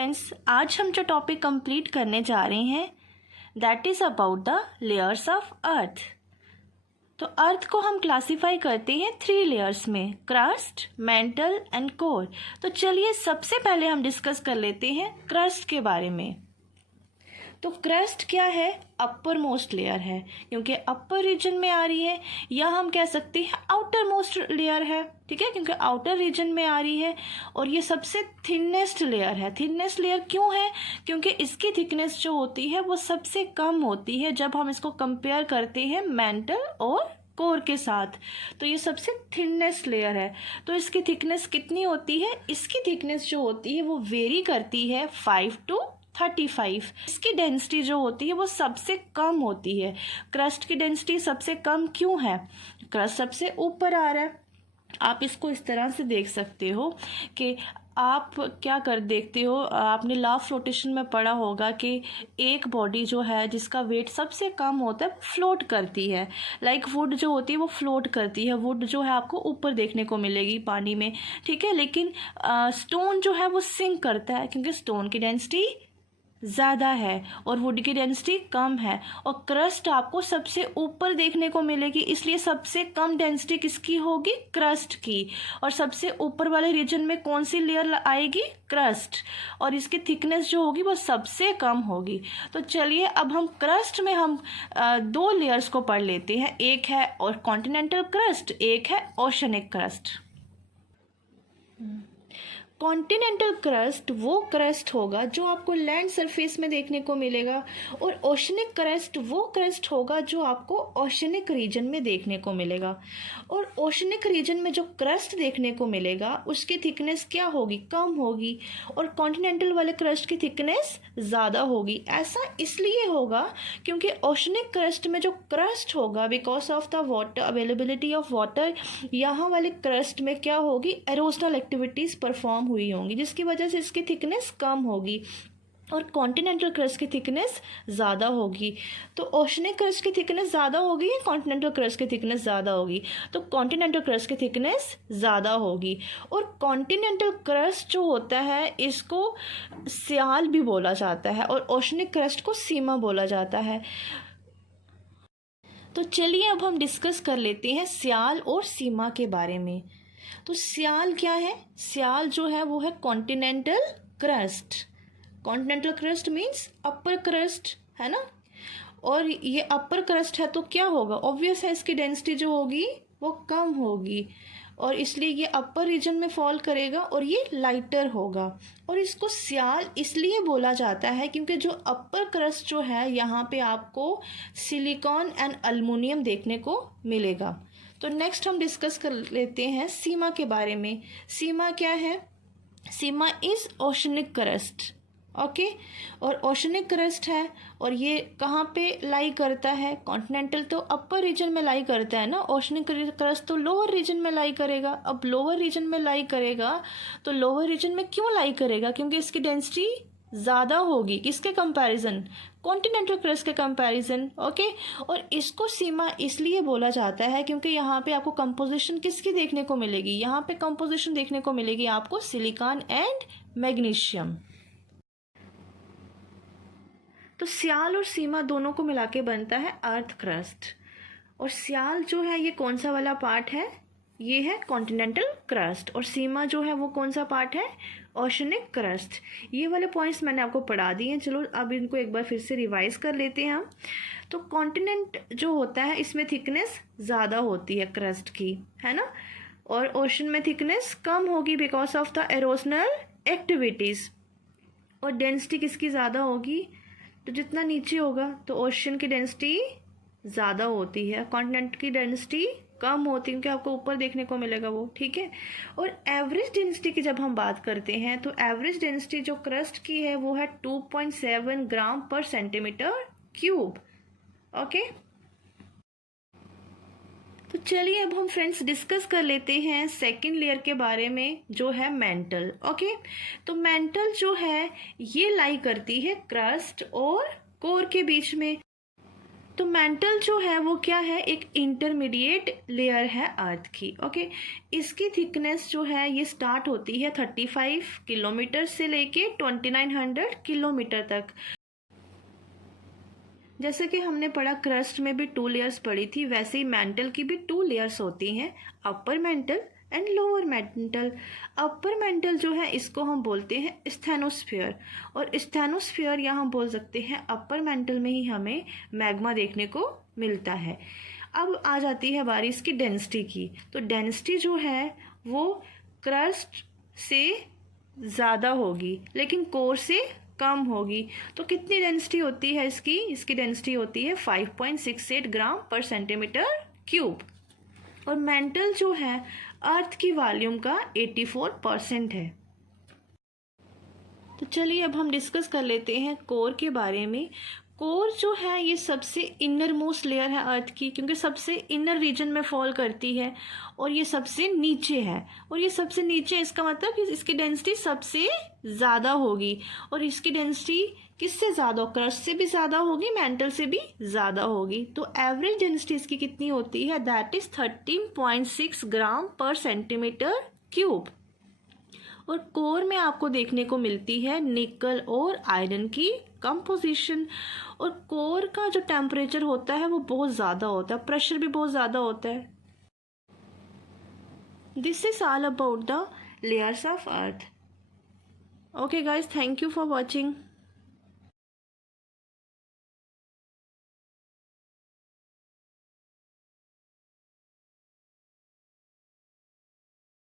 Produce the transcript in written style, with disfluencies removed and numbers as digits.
Friends, आज हम जो टॉपिक कंप्लीट करने जा रहे हैं that is about the layers of earth. तो अर्थ को हम क्लासीफाई करते हैं 3 लेयर्स में, क्रस्ट, मेंटल एंड कोर। तो चलिए सबसे पहले हम डिस्कस कर लेते हैं क्रस्ट के बारे में। तो क्रस्ट क्या है? अपर मोस्ट लेयर है, क्योंकि अपर रीजन में आ रही है, या हम कह सकते हैं आउटर मोस्ट लेयर है, ठीक है, क्योंकि आउटर रीजन में आ रही है। और ये सबसे थिनेस्ट लेयर है। थिनेस्ट लेयर क्यों है? क्योंकि इसकी थिकनेस जो होती है वो सबसे कम होती है जब हम इसको कंपेयर करते हैं मेंटल और कोर के साथ। तो ये सबसे थिनेस्ट लेयर है। तो इसकी थिकनेस कितनी होती है? इसकी थिकनेस जो होती है वो वेरी करती है 5 to 35। इसकी डेंसिटी जो होती है वो सबसे कम होती है। क्रस्ट की डेंसिटी सबसे कम क्यों है? क्रस्ट सबसे ऊपर आ रहा है। आप इसको इस तरह से देख सकते हो कि आप क्या कर देखते हो, आपने लॉ ऑफ फ्लोटेशन में पढ़ा होगा कि एक बॉडी जो है जिसका वेट सबसे कम होता है फ्लोट करती है। लाइक वुड जो होती है वो फ्लोट करती है। वुड जो है आपको ऊपर देखने को मिलेगी पानी में, ठीक है, लेकिन स्टोन जो है वो सिंक करता है क्योंकि स्टोन की डेंसिटी ज़्यादा है और वुड की डेंसिटी कम है। और क्रस्ट आपको सबसे ऊपर देखने को मिलेगी, इसलिए सबसे कम डेंसिटी किसकी होगी? क्रस्ट की। और सबसे ऊपर वाले रीजन में कौन सी लेयर आएगी? क्रस्ट। और इसकी थिकनेस जो होगी वो सबसे कम होगी। तो चलिए अब हम क्रस्ट में हम 2 लेयर्स को पढ़ लेते हैं। एक है और कॉन्टिनेंटल क्रस्ट, एक है ओशनिक क्रस्ट। कॉन्टिनेंटल क्रस्ट वो क्रस्ट होगा जो आपको लैंड सरफेस में देखने को मिलेगा, और ओशनिक क्रस्ट वो क्रस्ट होगा जो आपको ओशनिक रीजन में देखने को मिलेगा। और ओशनिक रीजन में जो क्रस्ट देखने को मिलेगा उसकी थिकनेस क्या होगी? कम होगी। और कॉन्टिनेंटल वाले क्रस्ट की थिकनेस ज़्यादा होगी। ऐसा इसलिए होगा क्योंकि ओशनिक क्रस्ट में जो क्रस्ट होगा, because of the water availability of water, यहाँ वाले क्रस्ट में क्या होगी? एरोजनल एक्टिविटीज़ परफॉर्म हुई होंगी, जिसकी वजह से इसकी थिकनेस कम होगी और कॉन्टिनेंटल क्रस्ट की थिकनेस ज़्यादा होगी। तो ओशनिक क्रस्ट की थिकनेस ज़्यादा होगी या कॉन्टिनेंटल क्रस्ट की थिकनेस ज़्यादा होगी? तो कॉन्टिनेंटल क्रस्ट की थिकनेस ज़्यादा होगी। और कॉन्टिनेंटल क्रस्ट जो होता है इसको स्याल भी बोला जाता है और ओशनिक क्रस्ट को सीमा बोला जाता है। तो चलिए अब हम डिस्कस कर लेते हैं स्याल और सीमा के बारे में। तो स्याल क्या है? स्याल जो है वो है continental crust. Continental crust means अपर क्रस्ट, है ना। और ये अपर क्रस्ट है तो क्या होगा? ऑब्वियस है इसकी डेंसिटी जो होगी वो कम होगी और इसलिए ये अपर रीजन में फॉल करेगा और ये लाइटर होगा। और इसको स्याल इसलिए बोला जाता है क्योंकि जो अपर क्रस्ट जो है यहाँ पे आपको सिलिकॉन एंड एल्युमिनियम देखने को मिलेगा। तो नेक्स्ट हम डिस्कस कर लेते हैं सीमा के बारे में। सीमा क्या है? सीमा इज ओशनिक क्रस्ट, ओके। और ओशनिक क्रस्ट है और ये कहाँ पे लाई करता है? कॉन्टिनेंटल तो अपर रीजन में लाई करता है ना, ओशनिक क्रस्ट तो लोअर रीजन में लाई करेगा। अब लोअर रीजन में लाई करेगा तो लोअर रीजन में क्यों लाई करेगा? क्योंकि इसकी डेंसिटी ज़्यादा होगी। किसके कंपैरिजन? कॉन्टिनेंटल क्रस्ट के कंपैरिजन, ओके। और इसको सीमा इसलिए बोला जाता है क्योंकि यहाँ पे आपको कंपोजिशन किसकी देखने को मिलेगी? यहाँ पे कंपोजिशन देखने को मिलेगी आपको सिलिकॉन एंड मैग्नीशियम। तो स्याल और सीमा दोनों को मिला के बनता है अर्थ क्रस्ट। और स्याल जो है ये कौन सा वाला पार्ट है? ये है कॉन्टिनेंटल क्रस्ट। और सीमा जो है वो कौन सा पार्ट है? Oceanic crust. ये वाले पॉइंट्स मैंने आपको पढ़ा दिए हैं। चलो अब इनको एक बार फिर से रिवाइज कर लेते हैं हम। तो कॉन्टिनेंट जो होता है इसमें थिकनेस ज़्यादा होती है क्रस्ट की, है ना। और ओशन में थिकनेस कम होगी बिकॉज ऑफ द एरोजनल एक्टिविटीज़। और डेंसिटी किसकी ज़्यादा होगी? तो जितना नीचे होगा तो ओशन की डेंसिटी ज़्यादा होती है, कॉन्टिनेंट की डेंसिटी कम होती है क्योंकि आपको ऊपर देखने को मिलेगा वो, ठीक है। और एवरेज डेंसिटी की जब हम बात करते हैं तो एवरेज डेंसिटी जो क्रस्ट की है वो है 2.7 ग्राम पर सेंटीमीटर क्यूब, ओके। तो चलिए अब हम फ्रेंड्स डिस्कस कर लेते हैं सेकंड लेयर के बारे में जो है मेंटल, ओके। तो मेंटल जो है ये लाई करती है क्रस्ट और कोर के बीच में। तो मेंटल जो है वो क्या है, एक इंटरमीडिएट लेयर है अर्थ की। ओके, इसकी थिकनेस जो है ये स्टार्ट होती है 35 किलोमीटर से लेके 2900 किलोमीटर तक। जैसे कि हमने पढ़ा क्रस्ट में भी 2 लेयर्स पढ़ी थी, वैसे ही मेंटल की भी 2 लेयर्स होती हैं, upper mantle and lower mental. Upper mantle जो है इसको हम बोलते हैं स्थेनोस्फीयर, और स्थेनोस्फीयर या हम बोल सकते हैं अपर मेंटल में ही हमें मैग्मा देखने को मिलता है। अब आ जाती है बारी इसकी डेंसिटी की। तो डेंसिटी जो है वो क्रस्ट से ज़्यादा होगी लेकिन कोर से कम होगी। तो कितनी डेंसिटी होती है इसकी डेंसिटी होती है 5.68 ग्राम पर सेंटीमीटर क्यूब। और मेंटल जो है अर्थ की वॉल्यूम का 84% है। तो चलिए अब हम डिस्कस कर लेते हैं कोर के बारे में। कोर जो है ये सबसे इनर मोस्ट लेयर है अर्थ की, क्योंकि सबसे इनर रीजन में फॉल करती है और ये सबसे नीचे है। और ये सबसे नीचे इसका मतलब कि इसकी डेंसिटी सबसे ज़्यादा होगी। और इसकी डेंसिटी किससे ज़्यादा, क्रस्ट से भी ज़्यादा होगी, मेंटल से भी ज़्यादा होगी। तो एवरेज डेंसिटी इसकी कितनी होती है, दैट इज़ 13.6 ग्राम पर सेंटीमीटर क्यूब। और कोर में आपको देखने को मिलती है निकल और आयरन की कंपोजिशन। और कोर का जो टेम्परेचर होता है वो बहुत ज़्यादा होता है, प्रेशर भी बहुत ज़्यादा होता है। This is all about the layers of earth. Okay guys, thank you for watching.